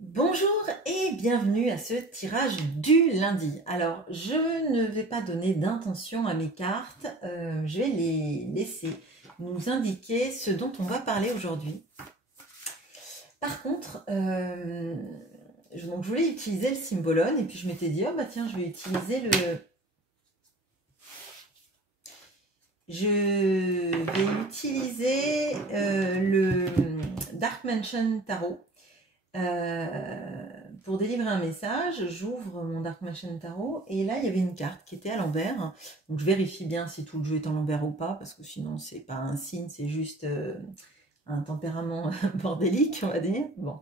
Bonjour et bienvenue à ce tirage du lundi. Alors, je ne vais pas donner d'intention à mes cartes, je vais les laisser nous indiquer ce dont on va parler aujourd'hui. Par contre, donc je voulais utiliser le Symbolone et puis je m'étais dit, oh bah tiens, je vais utiliser le Dark Mansion Tarot. Pour délivrer un message, j'ouvre mon Dark Mansion Tarot et là il y avait une carte qui était à l'envers. Donc je vérifie bien si tout le jeu est à l'envers ou pas, parce que sinon c'est pas un signe, c'est juste un tempérament bordélique, on va dire. Bon.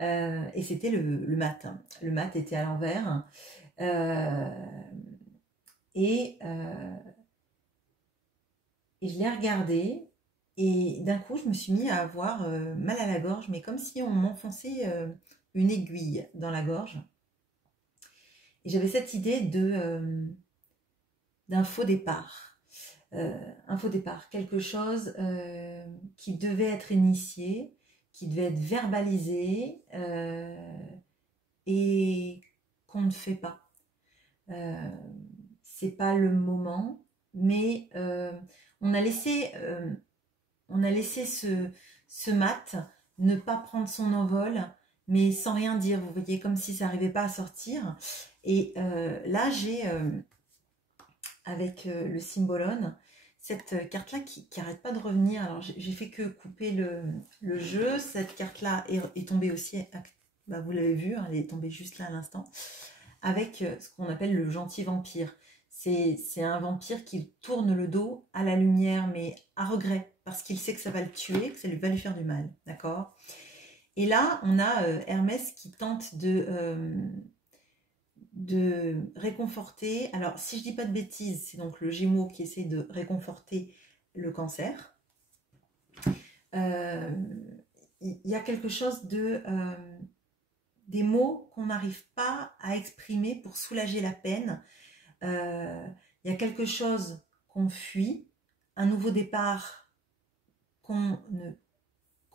Et c'était le mat. Le mat était à l'envers. Et je l'ai regardé. Et d'un coup, je me suis mis à avoir mal à la gorge, mais comme si on m'enfonçait une aiguille dans la gorge. Et j'avais cette idée d'un faux départ. Un faux départ, quelque chose qui devait être initié, qui devait être verbalisé et qu'on ne fait pas. C'est pas le moment, mais on a laissé ce mat ne pas prendre son envol, mais sans rien dire, vous voyez, comme si ça n'arrivait pas à sortir. Et là, j'ai, avec le Symbolone, cette carte-là qui n'arrête pas de revenir. Alors, j'ai fait que couper le jeu. Cette carte-là est tombée aussi, bah, vous l'avez vu, hein, elle est tombée juste là à l'instant, avec ce qu'on appelle le gentil vampire. C'est un vampire qui tourne le dos à la lumière, mais à regret, parce qu'il sait que ça va le tuer, que ça va lui faire du mal, d'accord? Et là, on a Hermès qui tente de réconforter. Alors, si je dis pas de bêtises, c'est donc le Gémeaux qui essaie de réconforter le Cancer. Il y a quelque chose des mots qu'on n'arrive pas à exprimer pour soulager la peine. Il y a quelque chose qu'on fuit, un nouveau départ qu'on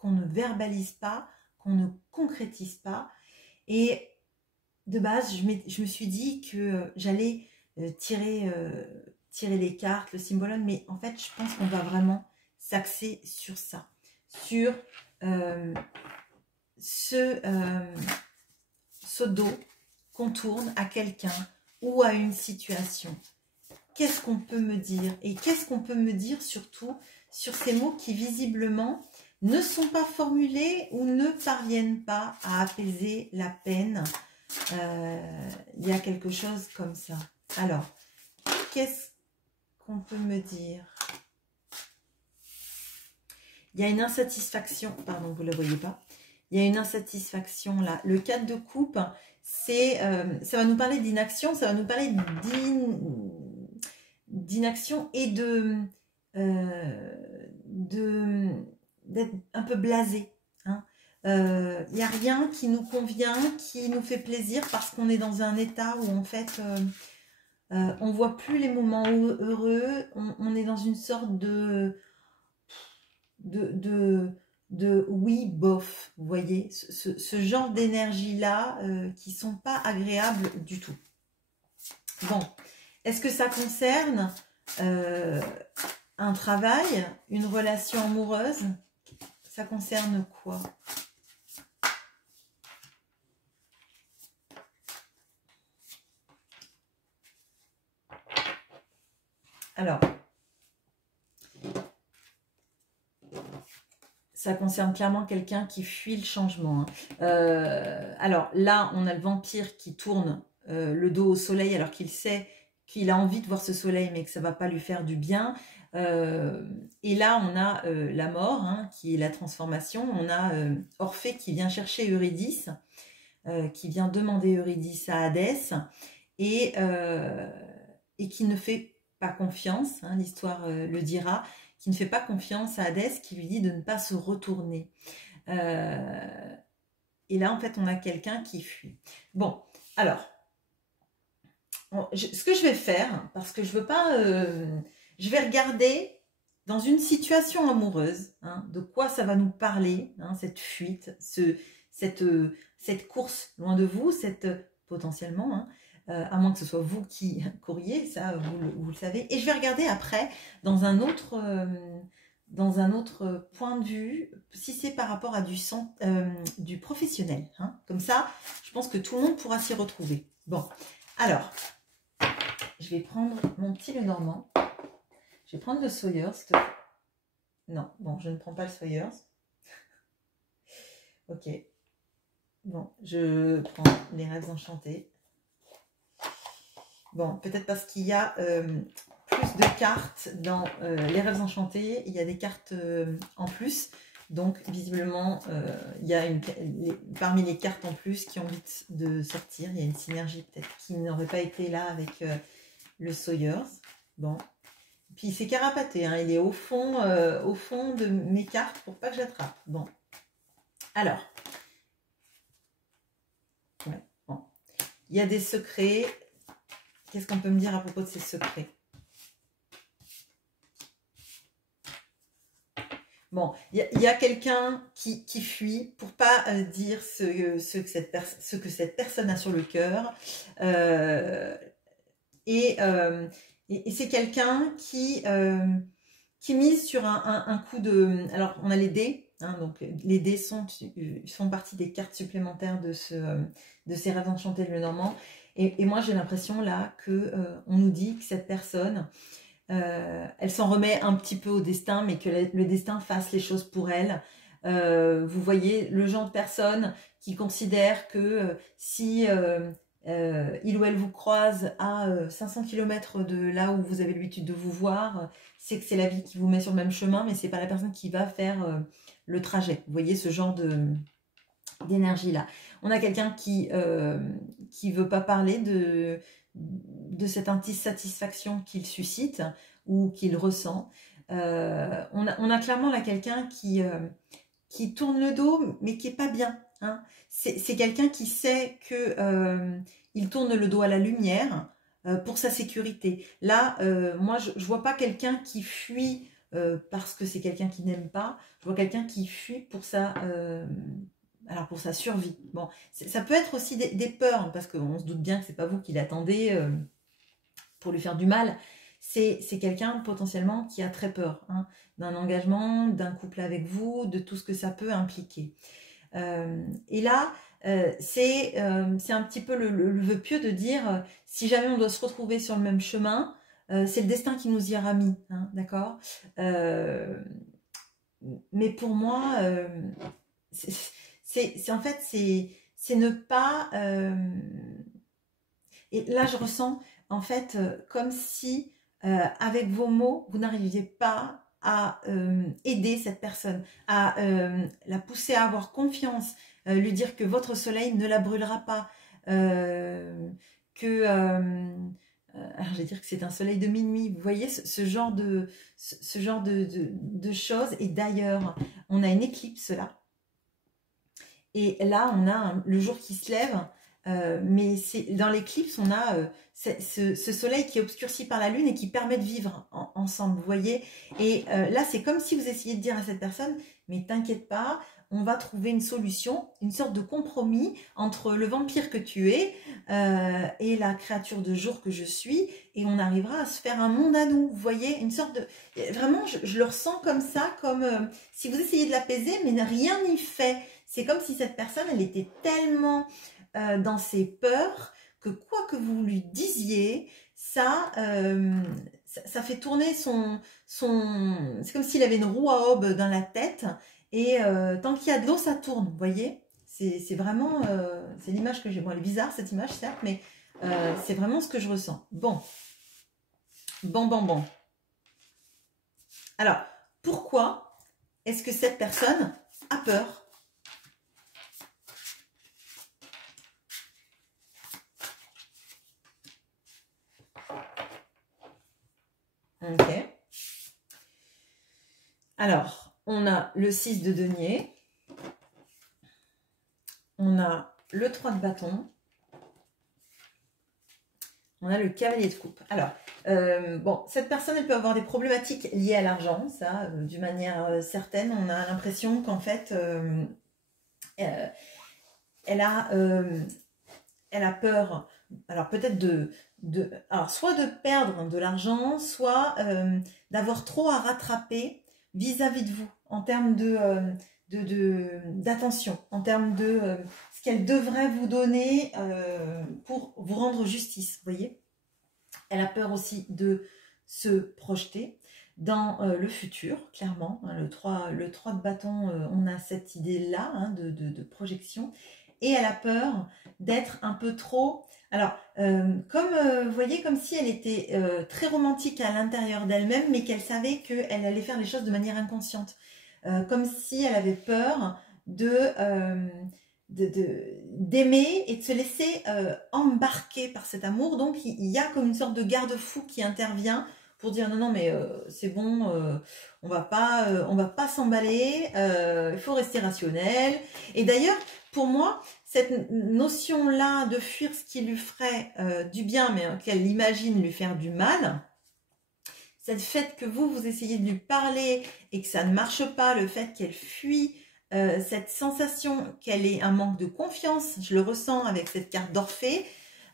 ne verbalise pas, qu'on ne concrétise pas. Et de base, je me suis dit que j'allais tirer les cartes, le Symbolone, mais en fait, je pense qu'on va vraiment s'axer sur ça, sur ce dos qu'on tourne à quelqu'un ou à une situation. Qu'est-ce qu'on peut me dire? Et qu'est-ce qu'on peut me dire surtout sur ces mots qui visiblement ne sont pas formulés ou ne parviennent pas à apaiser la peine? Il y a quelque chose comme ça. Alors, qu'est-ce qu'on peut me dire? Il y a une insatisfaction, pardon, vous ne la voyez pas. Il y a une insatisfaction là. Le 4 de coupe, ça va nous parler d'inaction, ça va nous parler d'inaction et d'être un peu blasé. Hein. Il n'y a rien qui nous convient, qui nous fait plaisir parce qu'on est dans un état où en fait on voit plus les moments heureux, on est dans une sorte de oui bof, vous voyez, ce genre d'énergie là qui sont pas agréables du tout. Bon, est-ce que ça concerne un travail, une relation amoureuse? Ça concerne quoi? Alors, ça concerne clairement quelqu'un qui fuit le changement. Alors là, on a le vampire qui tourne le dos au soleil alors qu'il sait qu'il a envie de voir ce soleil mais que ça ne va pas lui faire du bien. Et là, on a la mort, hein, qui est la transformation. On a Orphée qui vient chercher Eurydice, qui vient demander Eurydice à Hadès et qui ne fait pas confiance, hein, l'histoire le dira, qui ne fait pas confiance à Hadès, qui lui dit de ne pas se retourner. Et là, en fait, on a quelqu'un qui fuit. Bon, alors, ce que je vais faire, parce que je veux pas... je vais regarder dans une situation amoureuse, hein, de quoi ça va nous parler, hein, cette fuite, cette course loin de vous, potentiellement, hein, à moins que ce soit vous qui courriez, ça vous le savez. Et je vais regarder après dans un autre point de vue, si c'est par rapport à du professionnel. Hein. Comme ça, je pense que tout le monde pourra s'y retrouver. Bon, alors, je vais prendre mon petit Lenormand. Je vais prendre le Sawyers. Non, bon, je ne prends pas le Sawyers. Ok. Bon, je prends les rêves enchantés. Bon, peut-être parce qu'il y a plus de cartes dans les rêves enchantés. Il y a des cartes en plus. Donc, visiblement, il y a parmi les cartes en plus qui ont envie de sortir. Il y a une synergie peut-être qui n'aurait pas été là avec le Sawyers. Bon. Puis, c'est carapaté. Hein, il est au fond de mes cartes pour pas que j'attrape. Bon. Alors. Ouais, bon. Il y a des secrets. Qu'est-ce qu'on peut me dire à propos de ces secrets? Bon, il y a quelqu'un qui fuit pour pas dire ce que cette personne a sur le cœur. Et c'est quelqu'un qui mise sur un coup de... Alors, on a les dés. Hein, donc, les dés font partie des cartes supplémentaires de ces rêves enchantés de Lenormand. Et moi, j'ai l'impression là que on nous dit que cette personne, elle s'en remet un petit peu au destin, mais que le destin fasse les choses pour elle. Vous voyez, le genre de personne qui considère que si il ou elle vous croise à 500 km de là où vous avez l'habitude de vous voir, c'est que c'est la vie qui vous met sur le même chemin, mais c'est pas la personne qui va faire le trajet. Vous voyez ce genre d'énergie là. On a quelqu'un qui veut pas parler de cette insatisfaction qu'il suscite ou qu'il ressent. On a clairement là quelqu'un qui tourne le dos mais qui est pas bien. Hein. C'est quelqu'un qui sait que il tourne le dos à la lumière pour sa sécurité. Là, moi je vois pas quelqu'un qui fuit parce que c'est quelqu'un qui n'aime pas. Je vois quelqu'un qui fuit pour alors pour sa survie. Bon, ça peut être aussi des peurs, parce qu'on se doute bien que c'est pas vous qui l'attendez pour lui faire du mal. C'est quelqu'un potentiellement qui a très peur hein, d'un engagement, d'un couple avec vous, de tout ce que ça peut impliquer. Et là, c'est un petit peu le vœu pieux de dire si jamais on doit se retrouver sur le même chemin, c'est le destin qui nous y aura mis, hein, d'accord mais pour moi, en fait, c'est ne pas... et là, je ressens, en fait, comme si, avec vos mots, vous n'arriviez pas à aider cette personne, à la pousser à avoir confiance, lui dire que votre soleil ne la brûlera pas, que... alors, je vais dire que c'est un soleil de minuit. Vous voyez ce genre de choses. Et d'ailleurs, on a une éclipse là. Et là, on a le jour qui se lève, mais dans l'éclipse, on a ce soleil qui est obscurci par la lune et qui permet de vivre ensemble, vous voyez. Et là, c'est comme si vous essayiez de dire à cette personne, mais t'inquiète pas, on va trouver une solution, une sorte de compromis entre le vampire que tu es et la créature de jour que je suis, et on arrivera à se faire un monde à nous, vous voyez, une sorte de... Vraiment, je le ressens comme ça, comme si vous essayez de l'apaiser, mais rien n'y fait. C'est comme si cette personne, elle était tellement dans ses peurs que quoi que vous lui disiez, ça fait tourner c'est comme s'il avait une roue à aube dans la tête et tant qu'il y a de l'eau, ça tourne, vous voyez. C'est vraiment, c'est l'image que j'ai. Bon, elle est bizarre cette image, certes, mais c'est vraiment ce que je ressens. Bon. Alors, pourquoi est-ce que cette personne a peur ? Ok. Alors, on a le 6 de denier. On a le 3 de bâton. On a le cavalier de coupe. Alors, bon, cette personne, elle peut avoir des problématiques liées à l'argent, ça, d'une manière certaine. On a l'impression qu'en fait, elle a peur, alors peut-être alors soit de perdre de l'argent, soit d'avoir trop à rattraper vis-à-vis de vous, en termes d'attention, en termes de ce qu'elle devrait vous donner pour vous rendre justice, vous voyez. Elle a peur aussi de se projeter dans le futur, clairement. Hein, le 3 de bâton, on a cette idée-là hein, de projection. Et elle a peur d'être un peu trop... Alors, vous voyez, comme si elle était très romantique à l'intérieur d'elle-même, mais qu'elle savait qu'elle allait faire les choses de manière inconsciente. Comme si elle avait peur d'aimer et de se laisser embarquer par cet amour. Donc, il y a comme une sorte de garde-fou qui intervient pour dire non, mais c'est bon, on va pas s'emballer, il faut rester rationnel. Et d'ailleurs, pour moi, cette notion-là de fuir ce qui lui ferait du bien, mais qu'elle imagine lui faire du mal, cette fait que vous essayez de lui parler et que ça ne marche pas, le fait qu'elle fuit, cette sensation qu'elle ait un manque de confiance, je le ressens avec cette carte d'Orphée,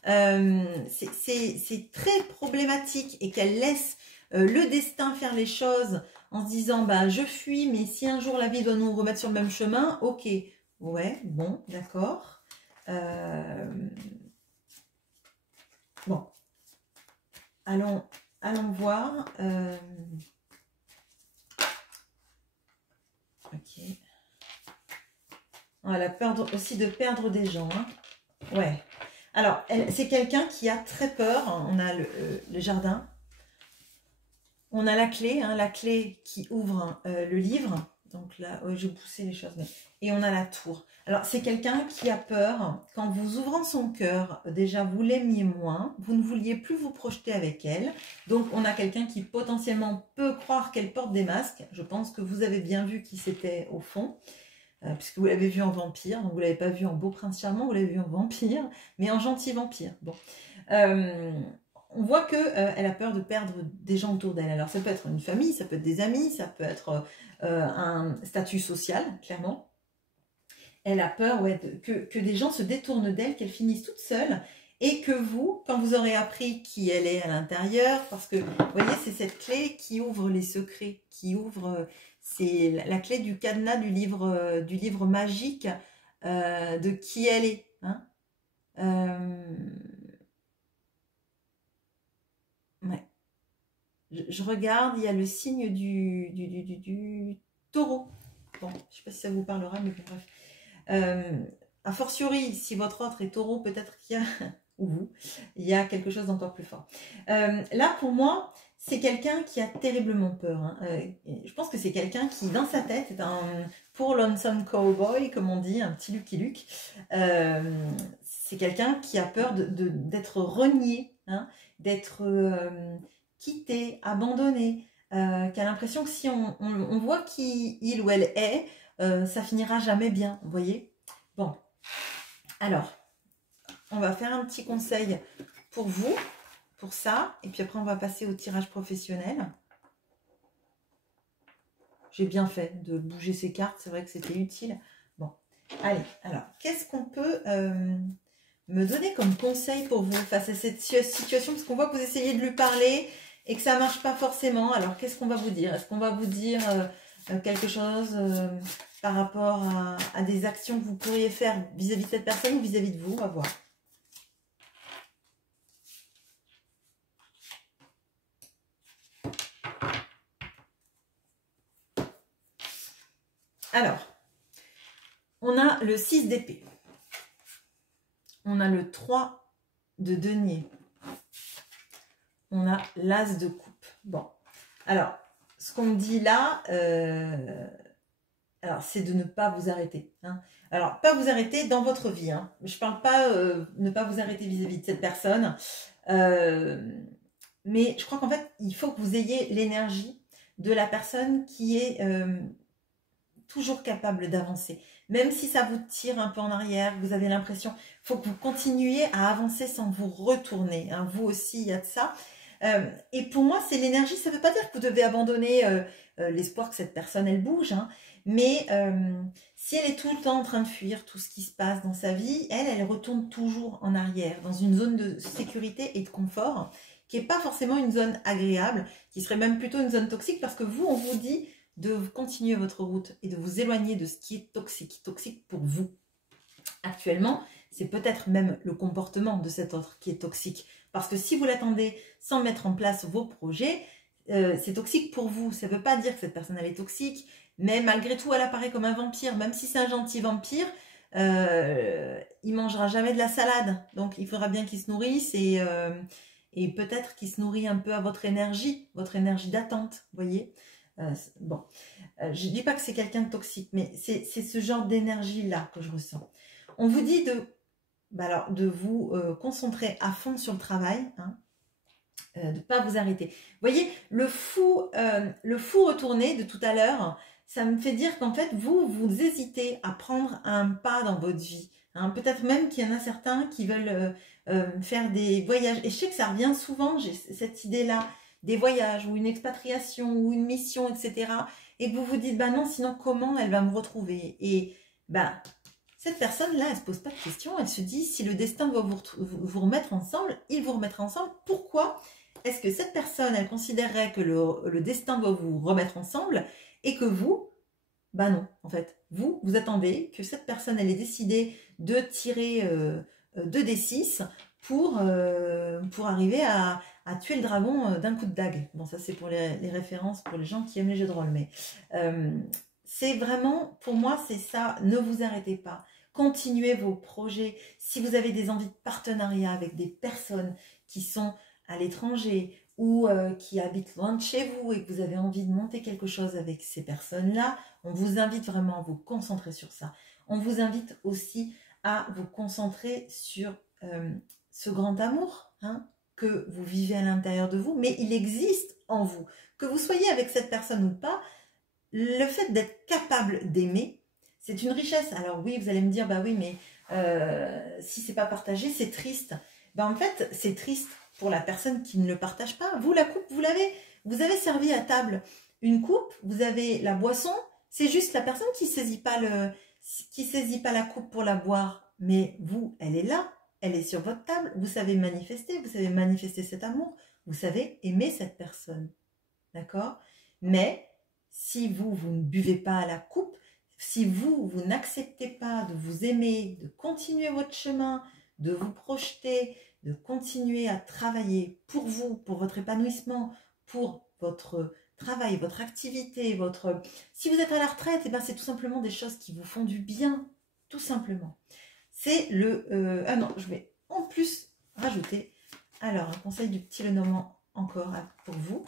c'est très problématique et qu'elle laisse le destin faire les choses en se disant bah, je fuis, mais si un jour la vie doit nous remettre sur le même chemin, ok, ouais, bon, d'accord. Bon, allons voir. Ok. Elle a peur aussi de perdre des gens. Hein. Ouais. Alors, c'est quelqu'un qui a très peur. On a le jardin. On a la clé. Hein, la clé qui ouvre le livre. Donc là, je vais pousser les choses. Et on a la tour. Alors, c'est quelqu'un qui a peur. Quand vous ouvrant son cœur, déjà, vous l'aimiez moins. Vous ne vouliez plus vous projeter avec elle. Donc, on a quelqu'un qui potentiellement peut croire qu'elle porte des masques. Je pense que vous avez bien vu qui c'était au fond. Puisque vous l'avez vu en vampire, donc vous ne l'avez pas vu en beau prince charmant, vous l'avez vu en vampire, mais en gentil vampire. Bon. On voit qu'elle a peur de perdre des gens autour d'elle. Alors ça peut être une famille, ça peut être des amis, ça peut être un statut social, clairement. Elle a peur que des gens se détournent d'elle, qu'elle finisse toute seule, et que vous, quand vous aurez appris qui elle est à l'intérieur, parce que, vous voyez, c'est cette clé qui ouvre les secrets, qui ouvre... c'est la clé du cadenas du livre magique de qui elle est. Hein. Ouais. Je regarde, il y a le signe du taureau. Bon, je ne sais pas si ça vous parlera, mais bon, bref. A fortiori, si votre autre est taureau, peut-être qu'il y a, ou vous, il y a quelque chose d'encore plus fort. Là, pour moi, c'est quelqu'un qui a terriblement peur. Hein. Je pense que c'est quelqu'un qui, dans sa tête, est un pour lonesome cowboy, comme on dit, un petit Lucky Luke. C'est quelqu'un qui a peur d'être renié, hein, d'être quitté, abandonné, qui a l'impression que si on voit qui il ou elle est, ça finira jamais bien, vous voyez. Bon, alors, on va faire un petit conseil pour vous, pour ça, et puis après on va passer au tirage professionnel. J'ai bien fait de bouger ces cartes, c'est vrai que c'était utile. Bon, allez, alors, qu'est-ce qu'on peut me donner comme conseil pour vous face à cette situation? Parce qu'on voit que vous essayez de lui parler et que ça ne marche pas forcément. Alors, qu'est-ce qu'on va vous dire? Est-ce qu'on va vous dire quelque chose par rapport à des actions que vous pourriez faire vis-à-vis de cette personne ou vis-à-vis de vous? On va voir. Alors, on a le 6 d'épée. On a le 3 de denier. On a l'as de coupe. Bon, alors, ce qu'on me dit là, alors c'est de ne pas vous arrêter. Hein. Alors, pas vous arrêter dans votre vie. Hein. Je ne parle pas ne pas vous arrêter vis-à-vis de cette personne. Mais je crois qu'en fait, il faut que vous ayez l'énergie de la personne qui est toujours capable d'avancer. Même si ça vous tire un peu en arrière, vous avez l'impression, il faut que vous continuiez à avancer sans vous retourner. Hein. Vous aussi, il y a de ça. Et pour moi, c'est l'énergie. Ça ne veut pas dire que vous devez abandonner l'espoir que cette personne, elle bouge. Hein. Mais Si elle est tout le temps en train de fuir tout ce qui se passe dans sa vie, elle retourne toujours en arrière, dans une zone de sécurité et de confort, qui n'est pas forcément une zone agréable, qui serait même plutôt une zone toxique, parce que vous, on vous dit de continuer votre route et de vous éloigner de ce qui est toxique pour vous. Actuellement, c'est peut-être même le comportement de cet autre qui est toxique, parce que si vous l'attendez sans mettre en place vos projets, c'est toxique pour vous. Ça ne veut pas dire que cette personne elle est toxique, mais malgré tout elle apparaît comme un vampire, même si c'est un gentil vampire, il mangera jamais de la salade, donc il faudra bien qu'il se nourrisse et peut-être qu'il se nourrit un peu à votre énergie d'attente, vous voyez. Bon, je ne dis pas que c'est quelqu'un de toxique, mais c'est ce genre d'énergie là que je ressens. On vous dit de vous concentrer à fond sur le travail, hein, de ne pas vous arrêter. Vous voyez, le fou retourné de tout à l'heure, ça me fait dire qu'en fait, vous hésitez à prendre un pas dans votre vie. Hein. Peut-être même qu'il y en a certains qui veulent faire des voyages. Et je sais que ça revient souvent, j'ai cette idée-là, des voyages ou une expatriation ou une mission, etc. Et que vous vous dites, bah non, sinon comment elle va me retrouver? Et bah, cette personne-là, elle ne se pose pas de questions. Elle se dit, si le destin doit vous remettre ensemble, il vous remettra ensemble. Pourquoi est-ce que cette personne, elle considérerait que le destin doit vous remettre ensemble et que vous, bah non, en fait, vous attendez que cette personne, elle ait décidé de tirer 2d6 pour arriver à tuer le dragon d'un coup de dague. Bon, ça c'est pour les références, pour les gens qui aiment les jeux de rôle, mais c'est vraiment, pour moi, c'est ça, ne vous arrêtez pas. Continuez vos projets. Si vous avez des envies de partenariat avec des personnes qui sont à l'étranger ou qui habitent loin de chez vous et que vous avez envie de monter quelque chose avec ces personnes-là, on vous invite vraiment à vous concentrer sur ça. On vous invite aussi à vous concentrer sur ce grand amour hein, que vous vivez à l'intérieur de vous, mais il existe en vous. Que vous soyez avec cette personne ou pas, le fait d'être capable d'aimer, c'est une richesse. Alors oui, vous allez me dire, bah oui, mais si c'est pas partagé, c'est triste. Ben en fait, c'est triste pour la personne qui ne le partage pas. Vous, la coupe, vous avez servi à table une coupe, vous avez la boisson, c'est juste la personne qui saisit pas la coupe pour la boire. Mais vous, elle est là, elle est sur votre table, vous savez manifester cet amour, vous savez aimer cette personne. D'accord? Mais si vous ne buvez pas à la coupe, si vous n'acceptez pas de vous aimer, de continuer votre chemin, de vous projeter, de continuer à travailler pour vous, pour votre épanouissement, pour votre travail, votre activité, si vous êtes à la retraite, eh ben c'est tout simplement des choses qui vous font du bien, tout simplement. C'est ah non, je vais en plus rajouter, alors, un conseil du petit Lenormand encore pour vous.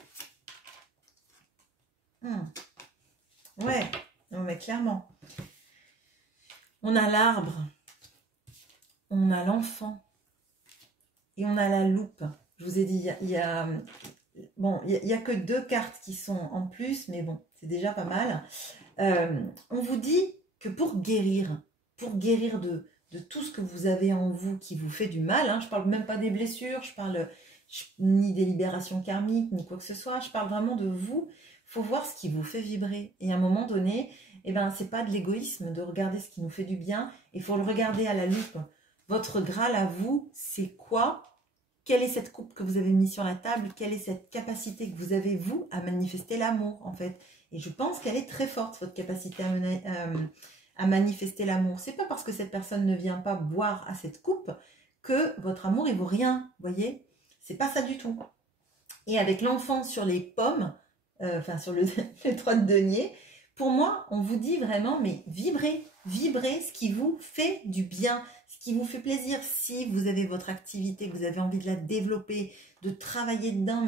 Ouais, non mais clairement. On a l'arbre, on a l'enfant et on a la loupe. Je vous ai dit, il y a que 2 cartes qui sont en plus, mais bon, c'est déjà pas mal. On vous dit que pour guérir de tout ce que vous avez en vous qui vous fait du mal, hein, je parle même pas des blessures, je parle ni des libérations karmiques, ni quoi que ce soit, je parle vraiment de vous. Il faut voir ce qui vous fait vibrer. Et à un moment donné, eh ben, c'est pas de l'égoïsme de regarder ce qui nous fait du bien, il faut le regarder à la loupe. Votre Graal à vous, c'est quoi? Quelle est cette coupe que vous avez mise sur la table? Quelle est cette capacité que vous avez, vous, à manifester l'amour, en fait? Et je pense qu'elle est très forte, votre capacité à manifester l'amour. C'est pas parce que cette personne ne vient pas boire à cette coupe que votre amour, il vaut rien, vous voyez? C'est pas ça du tout. Et avec l'enfant sur les pommes, sur les 3 de denier, pour moi, on vous dit vraiment, mais vibrez ce qui vous fait du bien, ce qui vous fait plaisir. Si vous avez votre activité, que vous avez envie de la développer, de travailler dedans,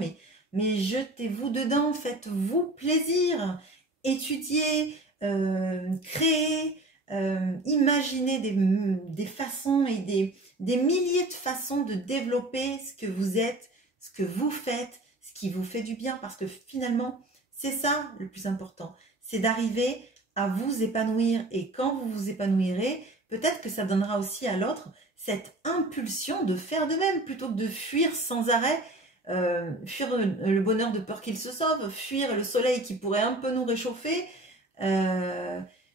mais jetez-vous dedans, faites-vous plaisir, étudiez, créez, imaginez des façons et des milliers de façons de développer ce que vous êtes, ce que vous faites, ce qui vous fait du bien, parce que finalement, c'est ça le plus important, c'est d'arriver à vous épanouir, et quand vous vous épanouirez, peut-être que ça donnera aussi à l'autre cette impulsion de faire de même, plutôt que de fuir sans arrêt, fuir le bonheur de peur qu'il se sauve, fuir le soleil qui pourrait un peu nous réchauffer,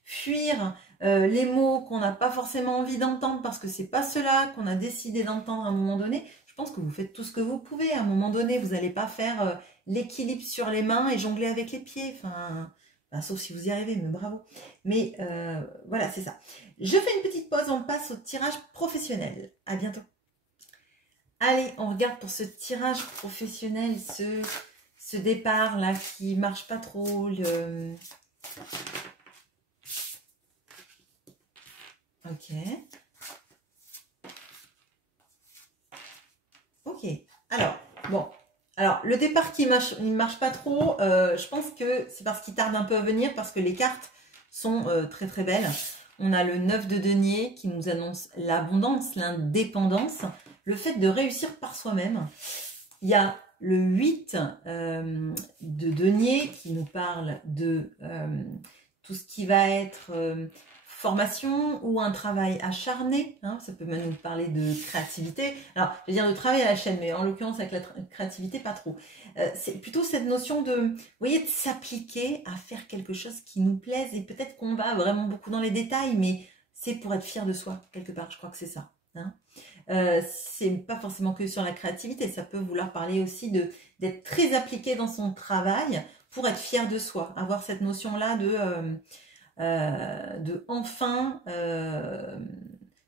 fuir les mots qu'on n'a pas forcément envie d'entendre parce que c'est pas cela qu'on a décidé d'entendre à un moment donné, je pense que vous faites tout ce que vous pouvez. À un moment donné, vous n'allez pas faire l'équilibre sur les mains et jongler avec les pieds. Enfin, sauf si vous y arrivez, mais bravo. Mais voilà, c'est ça. Je fais une petite pause, on passe au tirage professionnel. À bientôt. Allez, on regarde pour ce tirage professionnel, ce départ là qui marche pas trop. Ok. Ok. Alors, bon. Alors, le départ qui il marche pas trop, je pense que c'est parce qu'il tarde un peu à venir, parce que les cartes sont très très belles. On a le 9 de denier qui nous annonce l'abondance, l'indépendance, le fait de réussir par soi-même. Il y a le 8 de denier qui nous parle de tout ce qui va être formation ou un travail acharné, hein, ça peut même nous parler de créativité. Alors, je vais dire de travail à la chaîne, mais en l'occurrence avec la créativité, pas trop. C'est plutôt cette notion de, vous voyez, de s'appliquer à faire quelque chose qui nous plaise, et peut-être qu'on va vraiment beaucoup dans les détails, mais c'est pour être fier de soi, quelque part, je crois que c'est ça. Hein. C'est pas forcément que sur la créativité, ça peut vouloir parler aussi d'être très appliqué dans son travail pour être fier de soi, avoir cette notion-là de enfin, je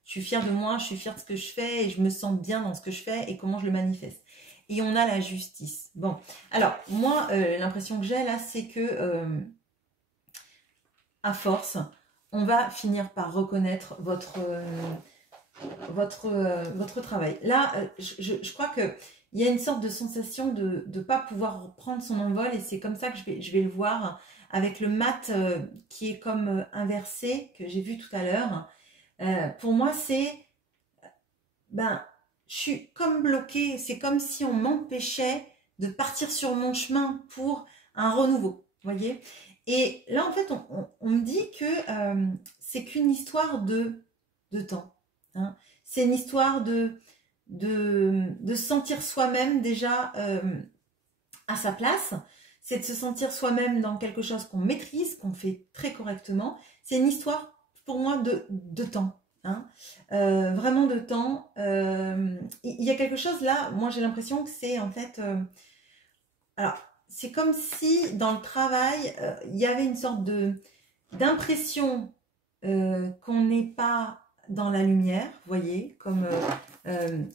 suis fière de moi, je suis fière de ce que je fais et je me sens bien dans ce que je fais et comment je le manifeste. Et on a la justice. Bon, alors moi, l'impression que j'ai là, c'est que à force, on va finir par reconnaître votre travail. Là, je crois qu'il y a une sorte de sensation de ne pas pouvoir prendre son envol, et c'est comme ça que je vais le voir avec le mat qui est comme inversé, que j'ai vu tout à l'heure. Pour moi, c'est, je suis comme bloquée, c'est comme si on m'empêchait de partir sur mon chemin pour un renouveau, vous voyez. Et là, en fait, on me dit que c'est qu'une histoire de temps. Hein. C'est une histoire de sentir soi-même déjà à sa place. C'est de se sentir soi-même dans quelque chose qu'on maîtrise, qu'on fait très correctement. C'est une histoire pour moi de temps. Hein. Vraiment de temps. Il y a quelque chose là, moi j'ai l'impression que c'est en fait... alors, c'est comme si dans le travail, il y avait une sorte d'impression qu'on n'est pas dans la lumière, vous voyez, comme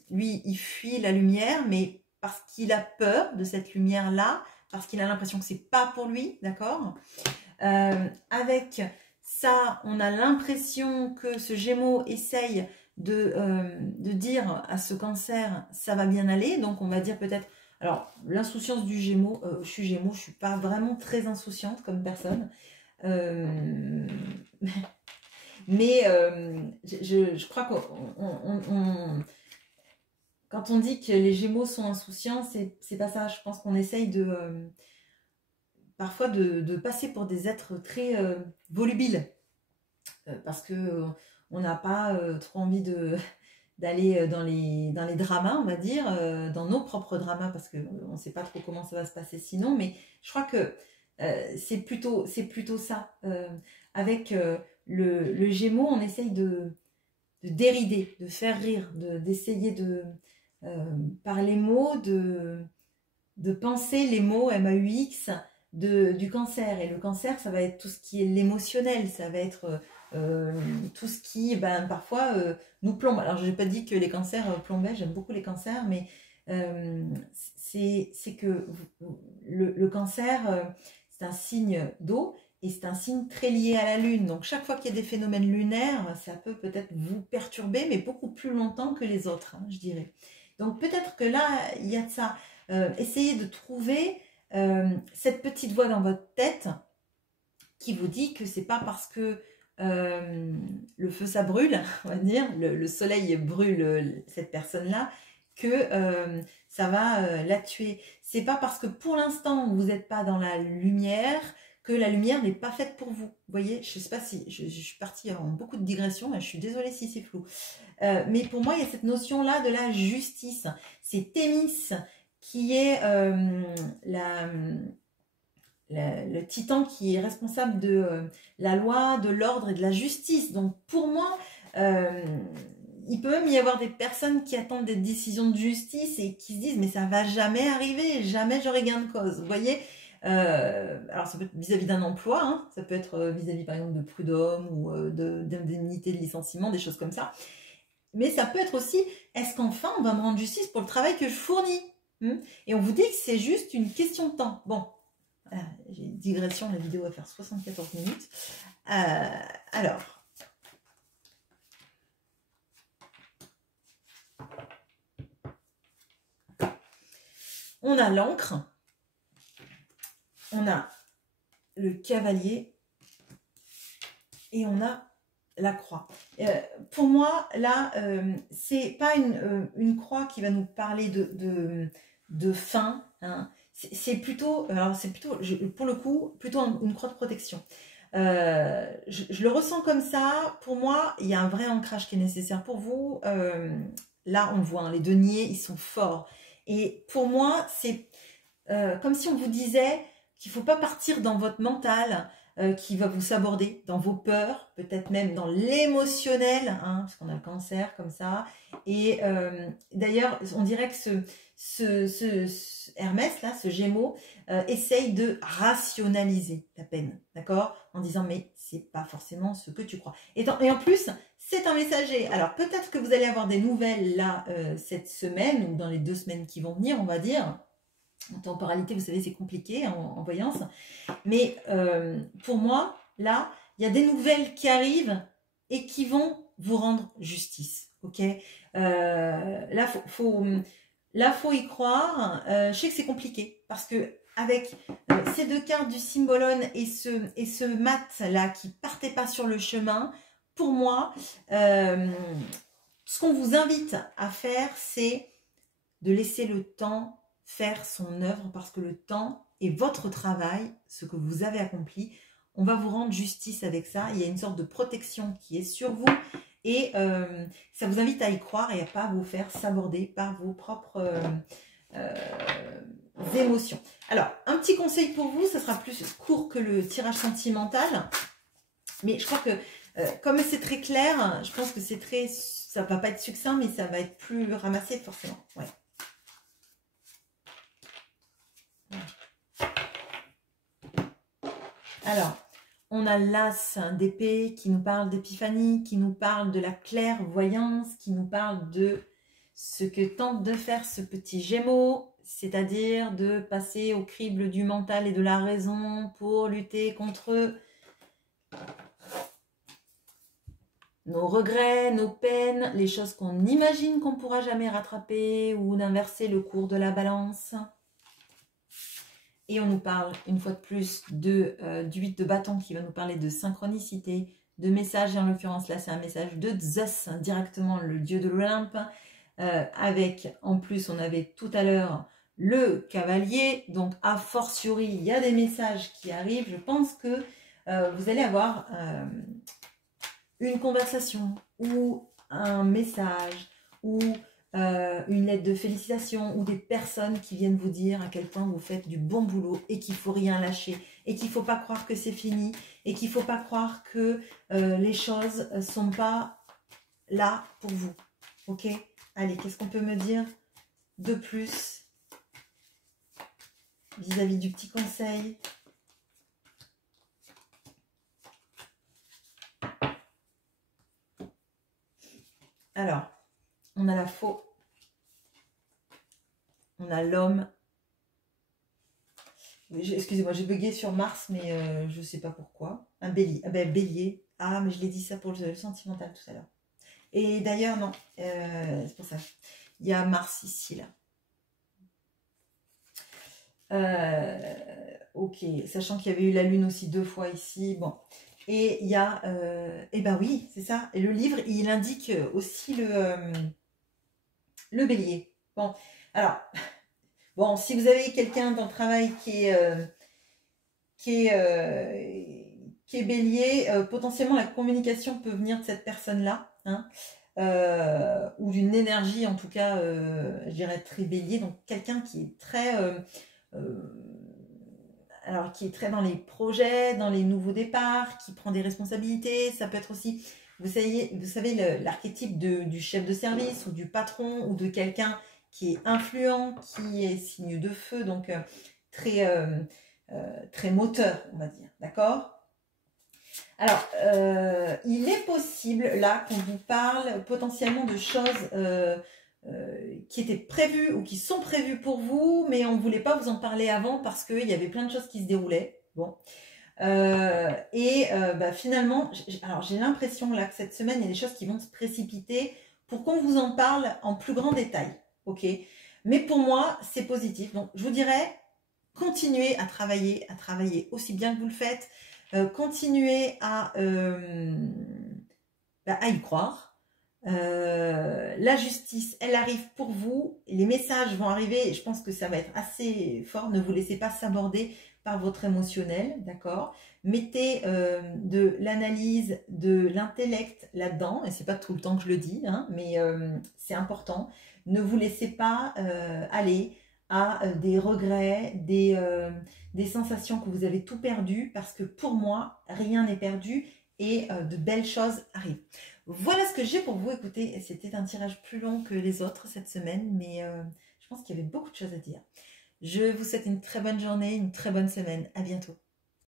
lui, il fuit la lumière, mais parce qu'il a peur de cette lumière-là, parce qu'il a l'impression que c'est pas pour lui, d'accord. Avec ça, on a l'impression que ce Gémeaux essaye de dire à ce Cancer, ça va bien aller, donc on va dire peut-être... Alors, l'insouciance du Gémeaux, je suis Gémeaux, je suis pas vraiment très insouciante comme personne. Mais je crois qu'on quand on dit que les Gémeaux sont insouciants, c'est pas ça. Je pense qu'on essaye parfois de passer pour des êtres très volubiles, parce que on n'a pas trop envie d'aller dans les dramas, on va dire, dans nos propres dramas, parce qu'on ne sait pas trop comment ça va se passer sinon. Mais je crois que c'est plutôt ça. Avec le Gémeaux, on essaye de dérider, de faire rire, d'essayer par les mots, de penser les mots MAUX du Cancer. Et le Cancer, ça va être tout ce qui est l'émotionnel, ça va être tout ce qui, parfois, nous plombe. Alors, je n'ai pas dit que les cancers plombaient, j'aime beaucoup les cancers, mais c'est que le cancer, c'est un signe d'eau, et c'est un signe très lié à la lune. Donc, chaque fois qu'il y a des phénomènes lunaires, ça peut peut-être vous perturber, mais beaucoup plus longtemps que les autres, hein, je dirais. Donc, peut-être que là, il y a de ça. Essayez de trouver cette petite voix dans votre tête qui vous dit que c'est pas parce que le feu ça brûle, on va dire, le soleil brûle cette personne-là, que ça va la tuer. C'est pas parce que pour l'instant vous n'êtes pas dans la lumière que la lumière n'est pas faite pour vous. Vous voyez, je sais pas si je suis partie en beaucoup de digressions, je suis désolée si c'est flou. Mais pour moi, il y a cette notion-là de la justice. C'est Thémis qui est le titan qui est responsable de la loi, de l'ordre et de la justice. Donc pour moi, il peut même y avoir des personnes qui attendent des décisions de justice et qui se disent mais ça va jamais arriver, jamais j'aurai gain de cause. Vous voyez, alors ça peut être vis-à-vis d'un emploi, hein, ça peut être vis-à-vis par exemple de prud'homme ou d'indemnité de licenciement, des choses comme ça. Mais ça peut être aussi, est-ce qu'enfin on va me rendre justice pour le travail que je fournis? Et on vous dit que c'est juste une question de temps. Bon, voilà, j'ai une digression, la vidéo va faire 74 minutes. Alors, on a l'encre, on a le cavalier et on a la croix. Pour moi, là, c'est pas une croix qui va nous parler de fin, hein. C'est plutôt, pour le coup, plutôt une croix de protection. Je le ressens comme ça. Pour moi, il y a un vrai ancrage qui est nécessaire pour vous. Là, on le voit, hein, les deniers, ils sont forts. Et pour moi, c'est comme si on vous disait qu'il ne faut pas partir dans votre mental qui va vous saborder, dans vos peurs, peut-être même dans l'émotionnel, hein, parce qu'on a le cancer comme ça. Et d'ailleurs, on dirait que ce Hermès, là, ce Gémeaux, essaye de rationaliser la peine, d'accord? En disant, mais c'est pas forcément ce que tu crois. Et en plus, c'est un messager. Alors, peut-être que vous allez avoir des nouvelles, là, cette semaine, ou dans les 2 semaines qui vont venir, on va dire. En temporalité, vous savez, c'est compliqué en voyance. Mais pour moi, là, il y a des nouvelles qui arrivent et qui vont vous rendre justice. Ok, là, faut y croire. Je sais que c'est compliqué parce que avec ces 2 cartes du Symbolone et ce mat là qui partait pas sur le chemin, pour moi, ce qu'on vous invite à faire, c'est de laisser le temps faire son œuvre parce que le temps et votre travail, ce que vous avez accompli, on va vous rendre justice avec ça. Il y a une sorte de protection qui est sur vous et ça vous invite à y croire et à pas vous faire saborder par vos propres émotions. Alors, un petit conseil pour vous, ça sera plus court que le tirage sentimental, mais je crois que comme c'est très clair, je pense que c'est très, ça va pas être succinct, mais ça va être plus ramassé forcément. Ouais. Alors, on a l'as d'épée qui nous parle d'épiphanie, qui nous parle de la clairvoyance, qui nous parle de ce que tente de faire ce petit Gémeaux, c'est-à-dire de passer au crible du mental et de la raison pour lutter contre nos regrets, nos peines, les choses qu'on imagine qu'on ne pourra jamais rattraper ou d'inverser le cours de la balance. Et on nous parle une fois de plus du 8 de bâton qui va nous parler de synchronicité, de message. Et en l'occurrence là c'est un message de Zeus, directement le dieu de l'Olympe. Avec en plus on avait tout à l'heure le cavalier. Donc a fortiori il y a des messages qui arrivent. Je pense que vous allez avoir une conversation ou un message ou une lettre de félicitations ou des personnes qui viennent vous dire à quel point vous faites du bon boulot et qu'il ne faut rien lâcher et qu'il ne faut pas croire que c'est fini et qu'il ne faut pas croire que les choses ne sont pas là pour vous. Ok? Allez, qu'est-ce qu'on peut me dire de plus vis-à-vis du petit conseil? Alors, on a la faux. On a l'homme. Excusez-moi, j'ai bugué sur Mars, mais je ne sais pas pourquoi. Un bélier. Ah ben, bélier. Ah, mais je l'ai dit ça pour le sentimental tout à l'heure. Et d'ailleurs, non. C'est pour ça. Il y a Mars ici, là. Ok. Sachant qu'il y avait eu la Lune aussi 2 fois ici. Bon. Et il y a... eh ben oui, c'est ça. Et le livre, il indique aussi le bélier. Bon. Alors... Bon, si vous avez quelqu'un dans le travail qui est bélier, potentiellement la communication peut venir de cette personne-là, hein, ou d'une énergie, en tout cas, je dirais très bélier, donc quelqu'un qui est très alors qui est très dans les projets, dans les nouveaux départs, qui prend des responsabilités. Ça peut être aussi, vous savez l'archétype du chef de service ou du patron ou de quelqu'un qui est influent, qui est signe de feu, donc très, très moteur, on va dire, d'accord? Alors, il est possible, là, qu'on vous parle potentiellement de choses qui étaient prévues ou qui sont prévues pour vous, mais on ne voulait pas vous en parler avant parce qu'il y avait plein de choses qui se déroulaient. Bon. Finalement, alors j'ai l'impression là que cette semaine, il y a des choses qui vont se précipiter pour qu'on vous en parle en plus grand détail. Ok? Mais pour moi, c'est positif. Donc, je vous dirais, continuez à travailler aussi bien que vous le faites. Continuez à y croire. La justice, elle arrive pour vous. Les messages vont arriver. Et je pense que ça va être assez fort. Ne vous laissez pas s'aborder par votre émotionnel, d'accord? Mettez de l'analyse, de l'intellect là-dedans. Et c'est pas tout le temps que je le dis, hein, mais c'est important. Ne vous laissez pas aller à des regrets, des sensations que vous avez tout perdu, parce que pour moi, rien n'est perdu et de belles choses arrivent. Voilà ce que j'ai pour vous. Écoutez, c'était un tirage plus long que les autres cette semaine, mais je pense qu'il y avait beaucoup de choses à dire. Je vous souhaite une très bonne journée, une très bonne semaine. À bientôt.